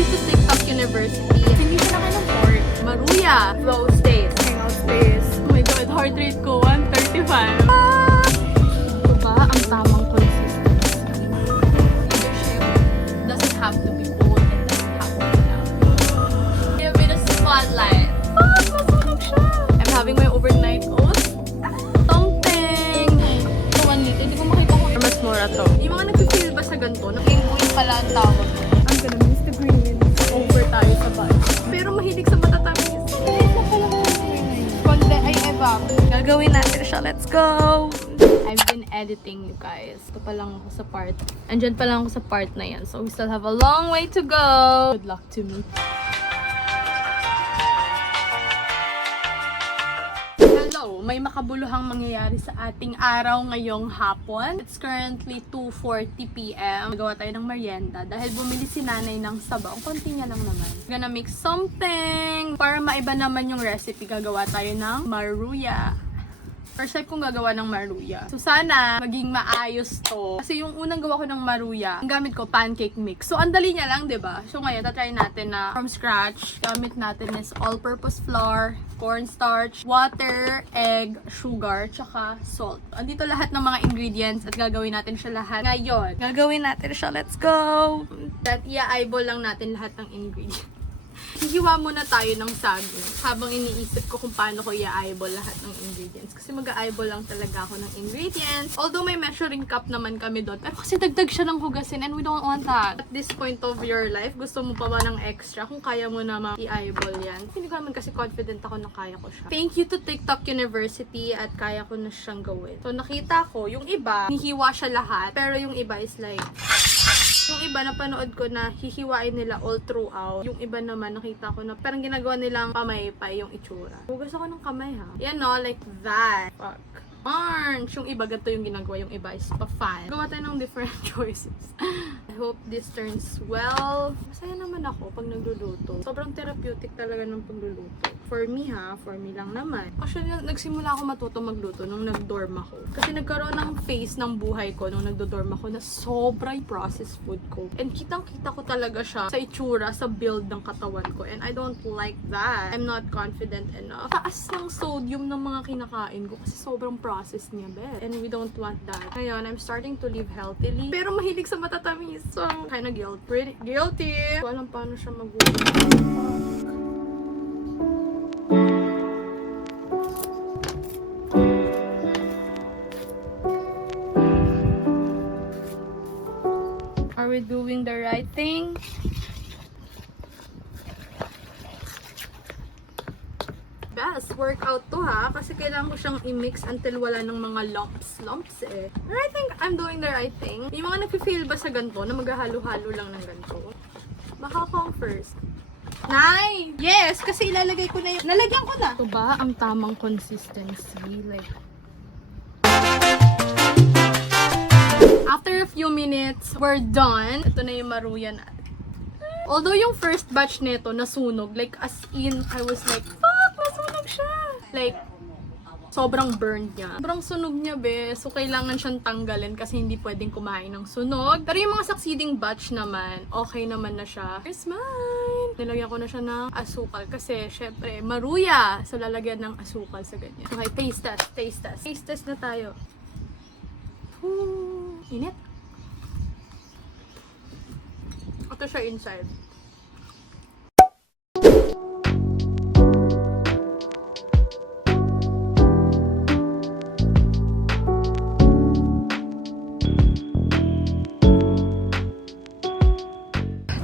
you to TikTok University. Hindi siya naman ng port. Maruya. Flow space. Hangout space. Oh my God, heart rate ko 135. Ito ba ang tamang consistency? Leadership doesn't have to be bold and doesn't have to be loud. Give me the spotlight. Masunog siya. I'm having my overnight oats. Something. Ito 1 liter. Hindi ko makita kung mas mura to. Yung mga nag-feel ba sa ganito? Nag-ingwin pala ang tawag. Ang ganda miss the green. Over tayo sa budget. Pero mahilig sa matatamis. Konde ay evap. Gagawin natin siya. Let's go! I've been editing, you guys. Ito pa lang ako sa part. Andyan pa lang ako sa part na yan. So we still have a long way to go. Good luck to me. Hello! May makabuluhang mangyayari sa ating araw ngayong hapon. It's currently 2:40 PM. Nagawa tayo ng merienda dahil bumili si nanay ng sabaw. Konti niya lang naman. Gonna mix something. Para maiba naman yung recipe, gagawa tayo ng maruya. First time kong gagawa ng maruya. So sana maging maayos to. Kasi yung unang gawa ko ng maruya, ang gamit ko pancake mix. So ang dali niya lang, 'di ba? So ngayon tatry natin na from scratch. Gamit natin is all-purpose flour, cornstarch, water, egg, sugar, tsaka salt. Andito lahat ng mga ingredients at gagawin natin siya lahat ngayon. Gagawin natin siya. Let's go! At i-eyeball lang natin lahat ng ingredients. Hihiwa muna tayo ng saging habang iniisip ko kung paano ko i-eyeball lahat ng ingredients. Kasi mag-eyeball lang talaga ako ng ingredients. Although may measuring cup naman kami doon. Pero kasi dagdag siya ng hugasin and we don't want that. At this point of your life, gusto mo pa ba ng extra kung kaya mo naman i-eyeball yan? Hindi ko naman kasi confident ako na kaya ko siya. Thank you to TikTok University at kaya ko na siyang gawin. So nakita ko, yung iba, hihiwa siya lahat. Pero yung iba is like... Yung iba, napanood ko na hihiwain nila all throughout. Yung iba naman, nakita ko na parang ginagawa nilang pamaypay yung itsura. Hugas ako ng kamay, ha? Yan, no? Like that. Fuck. Orange. Yung iba, ganito yung ginagawa. Yung iba is pa-fan. Gawa tayo ng different choices. I hope this turns well. Masaya naman ako pag nagluluto. Sobrang therapeutic talaga ng pagluluto. For me, ha? For me lang naman. Actually, nagsimula ako matuto magluto nung nag-dorm ako. Kasi nagkaroon ng phase ng buhay ko nung nagdo-dorm ako na sobrang processed food ko. And kitang-kita ko talaga siya sa itsura, sa build ng katawan ko. And I don't like that. I'm not confident enough. Taas ng sodium ng mga kinakain ko kasi sobrang processed niya, be. And we don't want that. Ngayon, I'm starting to live healthily. Pero mahilig sa matatamis. So, kinda guilty. Guilty! So, alam paano siya mag-uwi. Are we doing the right thing? Best workout to, ha, kasi kailangan ko siyang i-mix until wala ng mga lumps eh. But I think I'm doing the right thing. Yung mga nagfi-feel ba sa ganito na maghahalo-halo lang ng ganito? Baka akong first. Nay! Yes! Kasi ilalagay ko na yung... Nalagyan ko na! Ito ba ang tamang consistency? Like... After a few minutes, we're done. Ito na yung maruya natin. Although yung first batch nito nasunog, like as in, I was like, fuck! Nasunog siya! Like, sobrang burned niya. Sobrang sunog niya, be. So, kailangan siyang tanggalin kasi hindi pwedeng kumain ng sunog. Pero yung mga succeeding batch naman, okay naman na siya. Here's mine! Nilagyan ko na siya ng asukal kasi, syempre, maruya. So, lalagyan ng asukal sa ganyan. Okay, taste test, taste test. Taste test na tayo. Init. Ito siya inside.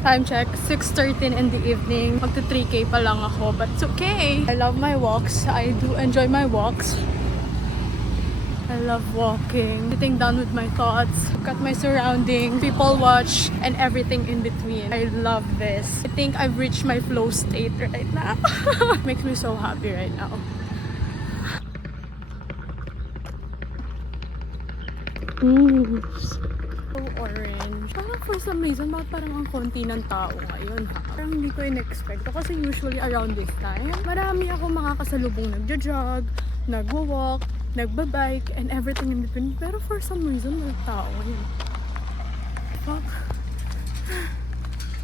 Time check, 6:13 in the evening. Magto 3K pa lang ako, but it's okay. I love my walks. I do enjoy my walks. I love walking, sitting down with my thoughts, look at my surroundings, people watch, and everything in between. I love this. I think I've reached my flow state right now. Makes me so happy right now. So orange. Parang for some reason, parang ang konti ng tao ngayon, ha? Parang hindi ko in-expect. Kasi usually around this time, marami ako makakasalubong nagja-jog, nagwo-walk, nagbabike, and everything in between. Pero for some reason, walang tao ngayon. Fuck.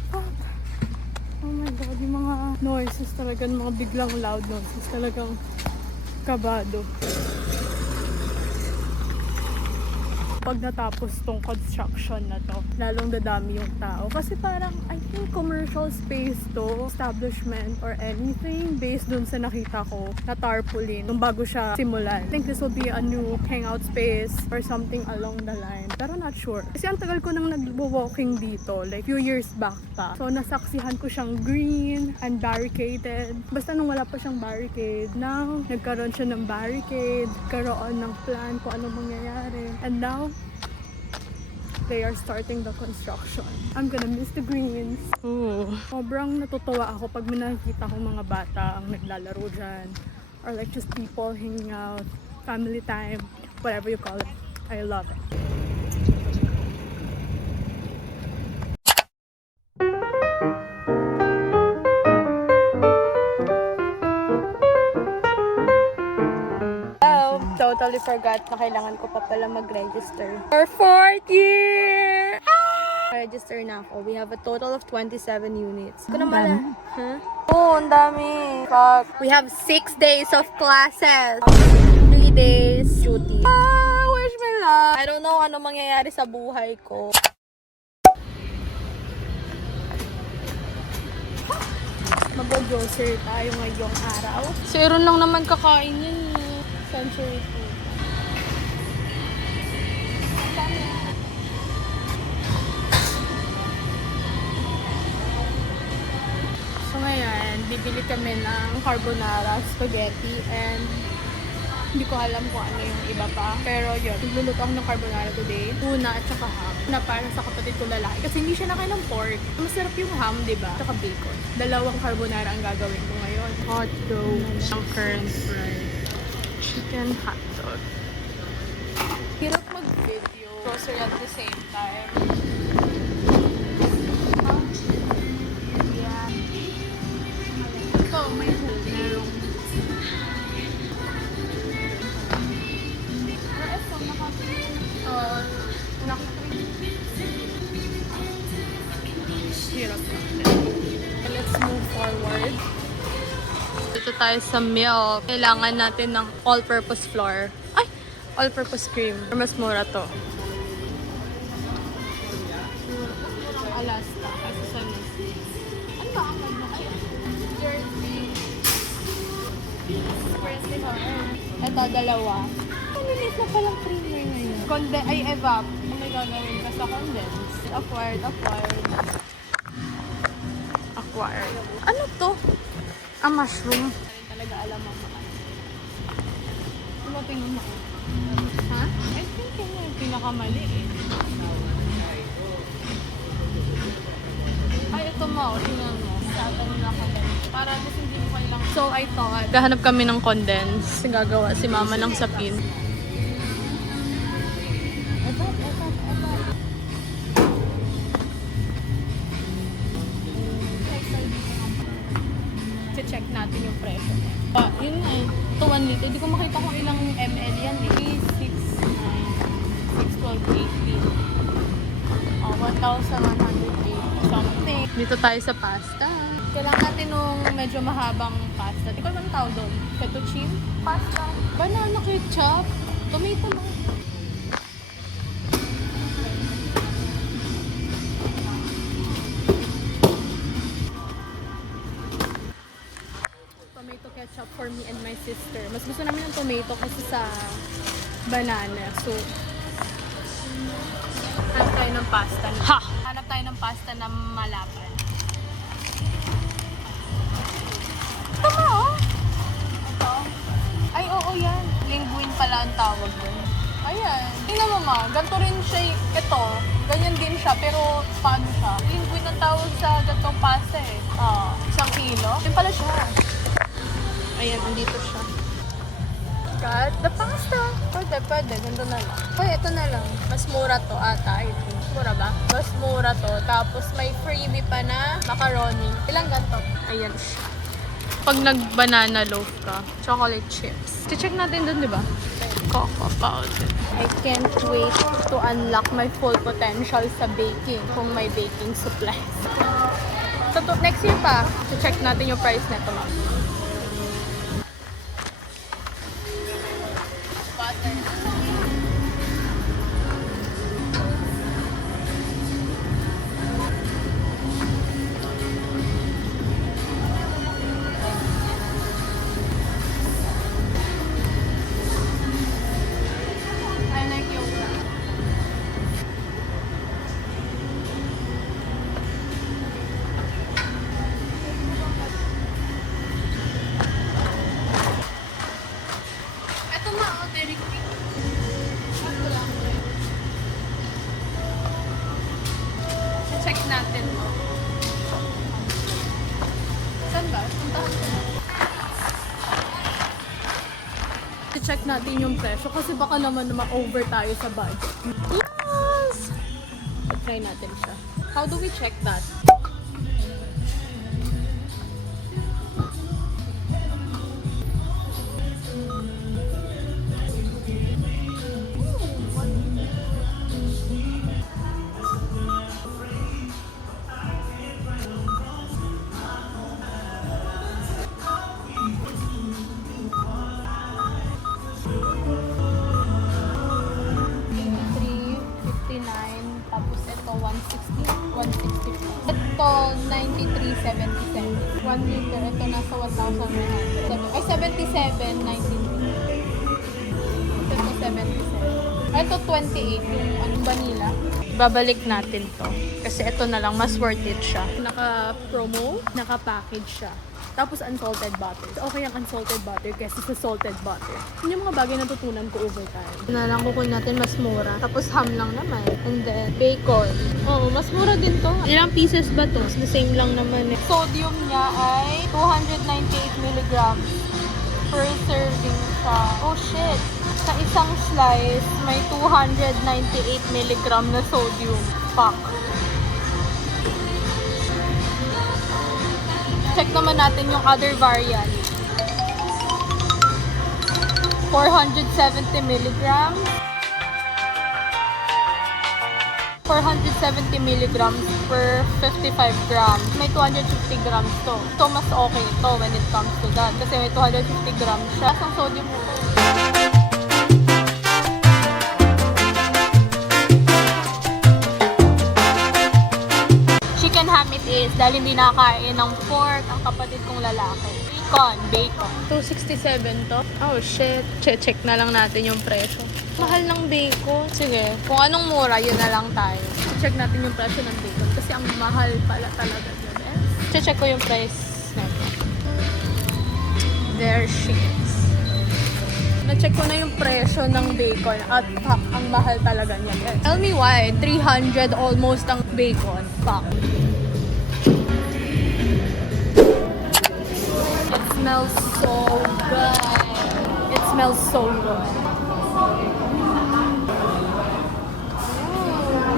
Fuck. God, yung mga noises talaga, mga biglang loud noises talagang kabado. Pag natapos tong construction na to, lalong dadami yung tao. Kasi parang, I think commercial space to, establishment or anything based dun sa nakita ko na tarpaulin nung bago siya simulan. I think this will be a new hangout space or something along the line. Pero not sure. Kasi ang tagal ko nang nag-walking dito, like few years back pa. So nasaksihan ko siyang green and barricaded. Basta nung wala pa siyang barricade, now nagkaroon siya ng barricade, karoon ng plan kung anong mangyayari. And now, they are starting the construction. I'm gonna miss the greens. Ooh. Sobrang natutuwa ako pag may nakikita kong mga bata ang naglalaro dyan. Or like just people hanging out, family time, whatever you call it. I love it. Totally forgot na kailangan ko pa pala mag-register. For 4th year! Register na ako. We have a total of 27 units. Ko naman. Huh? Oh, ang dami. Fuck. We have 6 days of classes. 3 days duty. Wish me luck. I don't know ano mangyayari sa buhay ko. Mag-grocery tayo ngayong araw. Zero lang naman kakain yan. Century food. So ngayon, bibili kami ng carbonara, spaghetti, and hindi ko alam kung ano yung iba pa. Pero yun, nagluluto ako ng carbonara today. Tuna at saka ham. Na para sa kapatid ko lalaki. Kasi hindi siya nakain ng pork. Masarap yung ham, diba? Tsaka bacon. Dalawang carbonara ang gagawin ko ngayon. Hot dog. Ang current fries. Chicken hotdog. Hirap mag-video. Grocery at the same time. Yeah. Ito, may hole. Merong... ito, hirap natin. Let's move forward. Dito tayo sa milk. Kailangan natin ng all-purpose flour. Ay! All-purpose cream. Mas mura to. Murang Alaska. Kasi sa Nestle. Ano ba ang magmakayo? Jersey. Jersey hard. Ito, dalawa. Maliit na palang creamer ngayon. Ay, evap. Ano may gagawin ka sa condense? Acquired. Ano to? Mushroom. Hindi talaga alam mo mga. Ano tingin mo? Ha? I think yun yung pinakamali eh. Ay, ito mo. Tingnan mo. Sa atin na condense. Para mas hindi mo kailangan. So, I thought, gahanap kami ng condense. Gagawa si mama ng sapin. Check natin yung presyo niya. Yun nga eh. Ito 1 liter. Hindi ko makita kung ilang ml yan eh. 1,180 something. Dito tayo sa pasta. Kailangan natin nung medyo mahabang pasta. Di ko naman tawag doon. Fettuccine pasta. Banana ketchup. Tomato lang. Ketchup for me and my sister. Mas gusto namin ng tomato kasi sa banana. So, hanap tayo ng pasta. Hanap tayo ng pasta na malapan. Tama oh! Ito. Ay, oo yan. Linguine pala ang tawag doon. Ayan. Tingnan mo ma. Ganito rin siya. Ito. Ganyan din siya. Pero paano siya? Linguine ang tawag sa gantong pasta eh. 1 kilo. Yan pala siya. Ayan, andito siya. Got the pasta. Pwede. Ganito na lang. Ay, ito na lang. Mas mura to ata. Ito. Mura ba? Mas mura to. Tapos may freebie pa na macaroni. Ilang ganito? Ayan siya. Pag nag-banana loaf ka, chocolate chips. Check natin dun, di ba? Cocoa powder. I can't wait to unlock my full potential sa baking kung may baking supplies. Next year pa, check natin yung price nito, ma'am. I like yoga. Ito na ako, Derek. Ito lang. Check natin mo. Saan ba? Puntahan ko na. I-check natin yung presyo kasi baka naman over tayo sa budget. Yes! Try natin siya. How do we check that? Tapos ito 160. Ito 93.77. 1 liter. Ito nasa 1,100. Ay 77.93. Ito 77. Ito 28 yung vanilla. Babalik natin to. Kasi ito na lang mas worth it siya. Naka-promo, naka-package siya. Tapos unsalted butter. Okay ang unsalted butter kaysa sa salted butter. Yun yung mga bagay na natutunan ko over time. Na lang kukunin natin mas mura. Tapos ham lang naman. And then bacon. Oo, mas mura din to. Ilang pieces ba to? The same lang naman eh. Sodium niya ay 298 milligrams per serving siya. Oh shit! Sa isang slice, may 298 milligram na sodium. Fuck. Check naman natin yung other variant. 470 milligrams. 470 milligrams per 55 grams. May 250 grams to. So, mas okay ito when it comes to that. Kasi may 250 grams siya. Ang sodium nito. Chicken ham it is dahil hindi nakakain ng pork ang kapatid kong lalaki. Bacon. 267 to. Oh shit. Check na lang natin yung presyo. Mahal ng bacon. Sige, kung anong mura, yun na lang tayo. Check natin yung presyo ng bacon kasi ang mahal pala talaga yun. Check ko yung price natin. There she is. Na-check ko na yung presyo ng bacon at fuck, ang mahal talaga niya. Tell me why, 300 almost ang bacon. Fuck. It smells so good. It smells so good.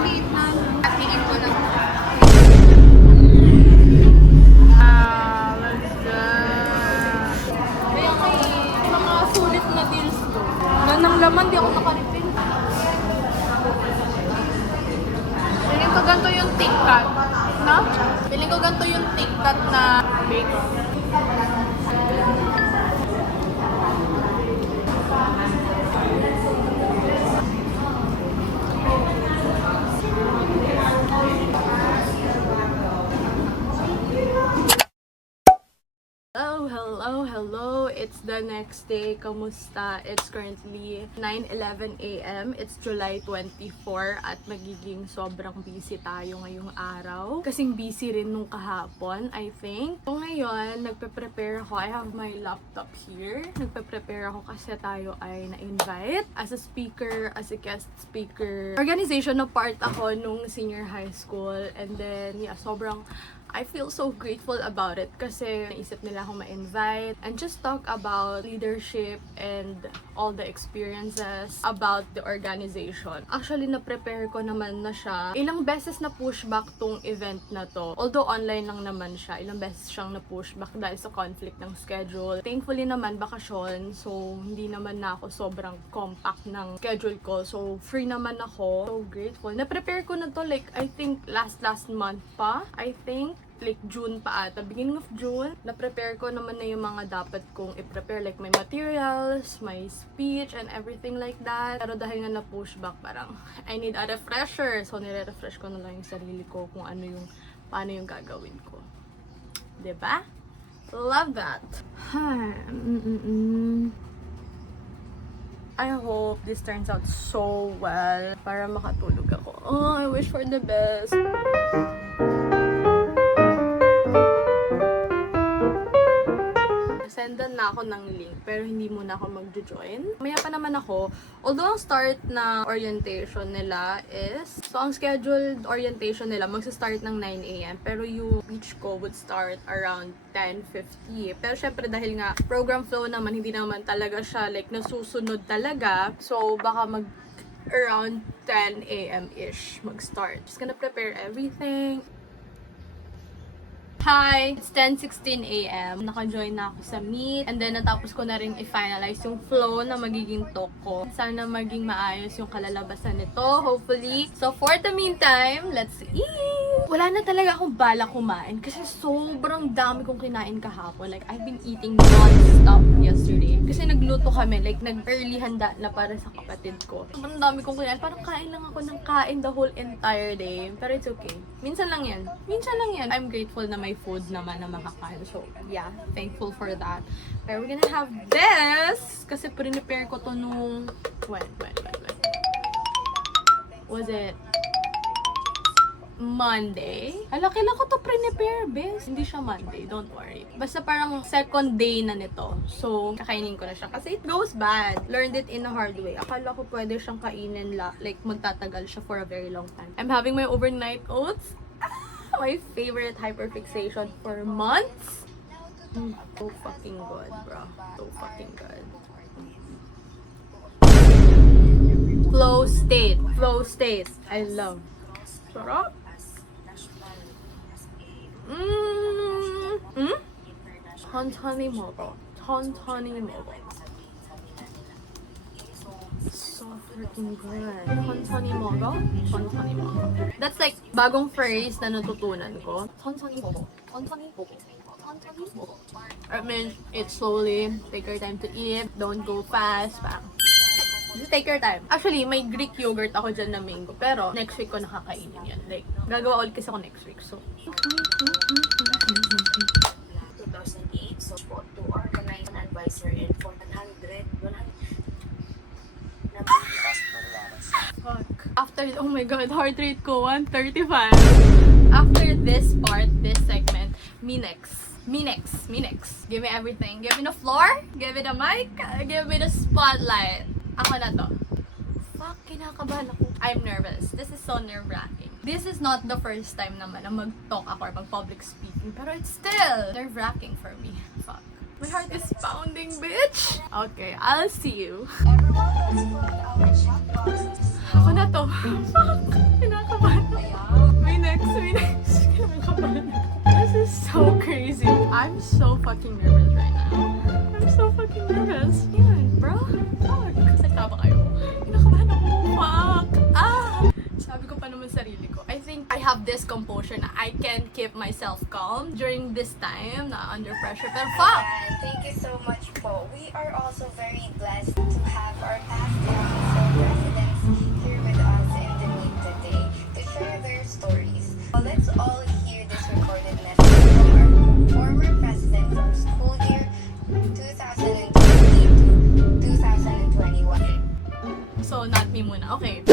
Wait na. Atingin ko lang. Let's go. Kaya mga sulit na deals to. Ng laman, di ako nakaripin. Piling ko ganito yung tingkat. No? Piling ko ganito yung tingkat na bacon. Hello. It's the next day. Kamusta? It's currently 9:11 a.m. It's July 24 at magiging sobrang busy tayo ngayong araw. Kasing busy rin nung kahapon, I think. So ngayon, nagpe-prepare ako. I have my laptop here. Nagpe-prepare ako kasi tayo ay na-invite as a speaker, as a guest speaker. Organization na part ako nung senior high school. And then, yeah, sobrang I feel so grateful about it kasi naisip nila akong ma-invite and just talk about leadership and all the experiences about the organization. Actually, na-prepare ko naman na siya. Ilang beses na pushback tong event na to. Although online lang naman siya, ilang beses siyang na-pushback dahil sa conflict ng schedule. Thankfully naman, bakasyon. So, hindi naman na ako sobrang compact ng schedule ko. So, free naman ako. So, grateful. Na-prepare ko na to like, I think, last month pa. I think. like June pa ata, beginning of June, na-prepare ko naman na yung mga dapat kong i-prepare, like my materials, my speech, and everything like that. Pero dahil nga na-pushback, parang I need a refresher. So, nire-refresh ko na lang yung sarili ko kung paano yung gagawin ko. Diba? Love that. I hope this turns out so well para makatulog ako. Oh, I wish for the best. Sendan na ako ng link, pero hindi muna ako mag-join. Maya pa naman ako. Although ang start na orientation nila is, so ang scheduled orientation nila magsa-start ng 9 a.m. Pero yung speech ko would start around 10:50. Pero syempre dahil nga program flow naman, hindi naman talaga siya like nasusunod talaga. So baka around 10 a.m.-ish mag-start. Just gonna prepare everything. Hi! It's 10:16 a.m. Naka-join na ako sa Meet. And then, natapos ko na rin i-finalize yung flow na magiging talk ko. Sana maging maayos yung kalalabasan nito, hopefully. So, for the meantime, let's eat! Wala na talaga akong bala kumain kasi sobrang dami kong kinain kahapon. Like, I've been eating non-stop yesterday. Kasi nagluto kami, like, nag-early handa na para sa kapatid ko. Sobrang dami kong kinain. Parang kain lang ako ng kain the whole entire day. Pero it's okay. Minsan lang yan. Minsan lang yan. I'm grateful na may food naman na makakain. So, yeah, thankful for that. Pero we're gonna have this kasi prepare ko to nung when? Was it Monday? Laki lang ko to prepare, bes. Hindi siya Monday, don't worry. Basta parang second day na nito. So, kakainin ko na siya kasi it goes bad. Learned it in a hard way. Akala ko pwede siyang kainin like magtatagal siya for a very long time. I'm having my overnight oats. My favorite hyperfixation for months. So fucking good, bro. So fucking good. Flow state. Flow state. I love. Sarap. 천천히 먹어. 천천히 먹어. So freaking good. 천천히 먹어. 천천히 먹어. That's like bagong phrase na natutunan ko. 천천히 먹어. 천천히 먹어. 천천히 먹어. I mean, eat slowly. Take your time to eat. Don't go fast. Parang just take your time. Actually, may Greek yogurt ako dyan na mango. Pero, next week ko nakakainin yan. Like, gagawa ulit kasi ako next week. So, 2008, so to organize an advisor in 100. fuck. After, oh my god, heart rate ko, 135. After this part, this segment, me next. Give me everything. Give me the floor, give me the mic, give me the spotlight. Ako na to. Fuck, kinakabahan ako. I'm nervous. This is so nerve-wracking. This is not the first time naman na mag-talk ako or mag-public speaking. Pero it's still nerve-wracking for me. Fuck. My heart is pounding, bitch! Okay, I'll see you. Ako na to. Fuck! Kinakabahan ako. May next. Kinakabahan ako. This is so crazy. I'm so fucking nervous right now. I'm so fucking nervous. Yan, bro. Fuck. Salita ba kayo? Kinakabahan ako. Fuck. Sabi ko pa naman sarili ko. I think I have this composure na I can keep myself calm during this time na under pressure. Pero fuck! And thank you so much po. We are also very blessed to have our past and present residents here with us in the meet today to share their stories. So let's all hear this recorded message from our former president from school year 2020 to 2021. So, not me muna. Okay.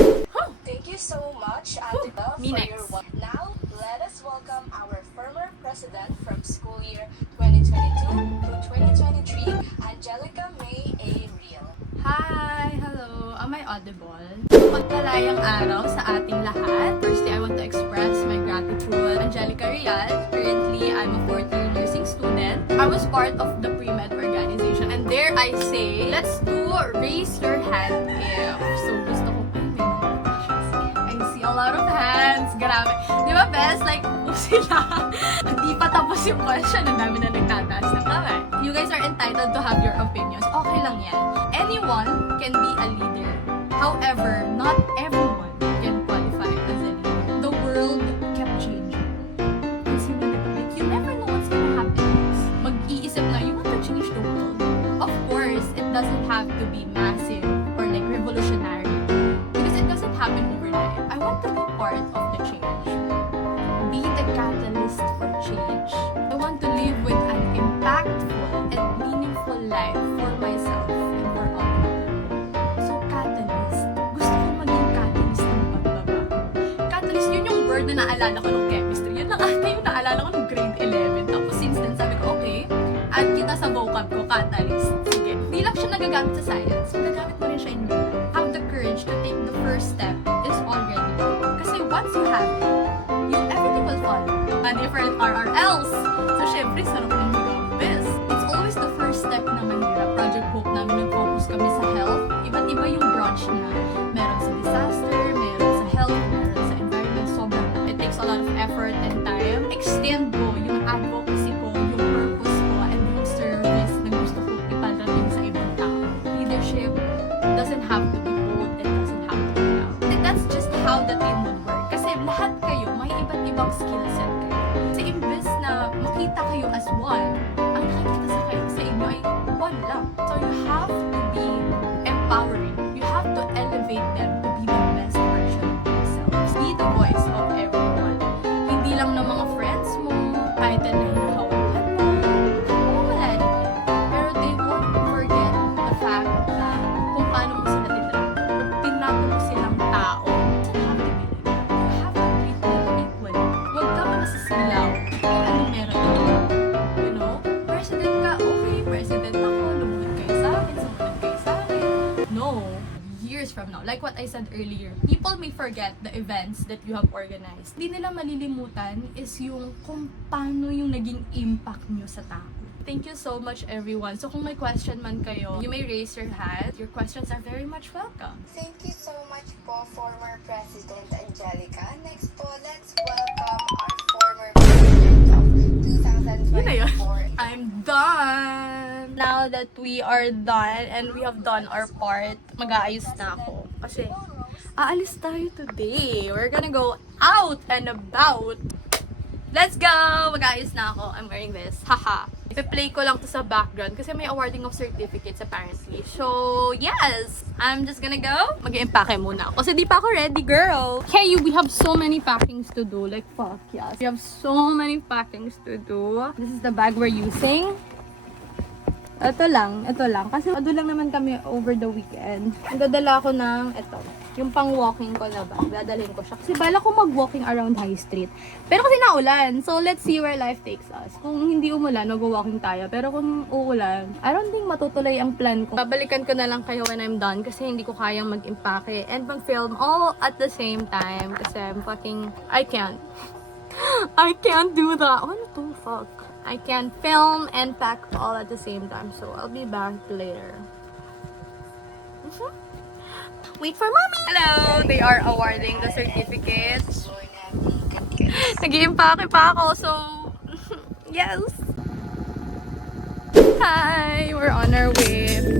Thank you so much, Ate Love, Me for next. your work. Now, let us welcome our former president from school year 2022 to 2023, Angelica May A. Real. Hi! Hello! Am I audible? Pagpalayang araw sa ating lahat. Firstly, I want to express my gratitude. Angelica Real. Currently, I'm a fourth-year nursing student. I was part of the pre-med organization. And there I say, let's do raise your hand if. So, gusto ko pa may mga questions. I see a lot of hands. Grabe. Di ba, best? Like, sila. Hindi pa tapos yung question. Ang dami na nagtataas na kamay. You guys are entitled to have your opinions. Okay lang yan. Anyone can be a leader. However, not everyone can qualify as a leader. The world kept changing. Kasi have to be massive or like revolutionary because it doesn't happen overnight. I want to be part of the change. Be the catalyst for change. I want to live with an impactful and meaningful life for myself and for others. So catalyst. Gusto ko maging catalyst ng pagbabago. Catalyst, yun yung word na naalala ko nung chemistry. Yun lang ata yung naalala ko nung grade 11. Tapos since then, sabi ko, okay, add kita sa vocab ko, catalyst. Sige. Hindi lang siya nagagamit sa science. Magagamit mo rin siya in real life. Have the courage to take the first step is already good. Kasi once you have it, everything will follow. And different RRLs. So, syempre, sarap ng mag-office. It's always the first step na mahirap. Project Hope namin nag-focus kami sa health. Iba't iba yung branch niya. Meron sa disaster, meron sa health, meron sa environment. Sobrang, it takes a lot of effort and time. Extend ko yung advocacy ko, yung purpose ko, and yung service na gusto ko iparating sa ibang tao. Leadership doesn't have to be bold. It doesn't have to be loud. And that's just how the team would work. Kasi lahat kayo, may iba't ibang skill set kayo. Kasi imbes na makita kayo as one, ang nakikita sa inyo ay one lang. So you have to be empowering. You have to elevate them to be the best version of themselves. Be the voice of everyone. Hindi lang ng mga friends mo, kahit na hinahawakan mo, wala rin yan. Pero they won't forget the fact na kung paano mo sila tinrato. Tinrato mo silang tao. You have to treat them equally. Huwag ka masisilaw kung ano meron ako. You know? President ka, okay, president ako, lumunod kayo sa akin, sumunod kayo sa akin. No. Years from now, like what I said earlier, people may forget the events that you have organized. Hindi nila malilimutan is yung kung paano yung naging impact nyo sa tao. Thank you so much, everyone. So kung may question man kayo, you may raise your hand. Your questions are very much welcome. Thank you so much po, former President Angelica. Next po, let's welcome our former President of Yun na yun. 2024. I'm done! Now that we are done and we have done our part, mag-aayos na ako. Kasi, aalis tayo today. We're gonna go out and about. Let's go! Mag-aayos na ako. I'm wearing this. Haha. Ipe-play ko lang to sa background kasi may awarding of certificates apparently. So, yes! I'm just gonna go. Mag-i-impake muna ako. Kasi di pa ako ready, girl. Hey, we have so many packings to do. Like, fuck, yes. We have so many packings to do. This is the bag we're using. Ito lang. Kasi ado lang naman kami over the weekend. Dadala ko ng ito. Yung pang walking ko na bag. Dadalhin ko siya. Kasi bala ko mag-walking around High Street. Pero kasi naulan. So, let's see where life takes us. Kung hindi umulan, mag-walking tayo. Pero kung uulan, I don't think matutuloy ang plan ko. Babalikan ko na lang kayo when I'm done. Kasi hindi ko kayang mag-impake and mag-film all at the same time. Kasi I'm fucking... I can't do that. Ano to? Fuck. I can't film and pack all at the same time. So, I'll be back later. Wait for mommy! Hello! They are awarding the certificates. Nag-i-impake pa ako, so... yes! Hi! We're on our way.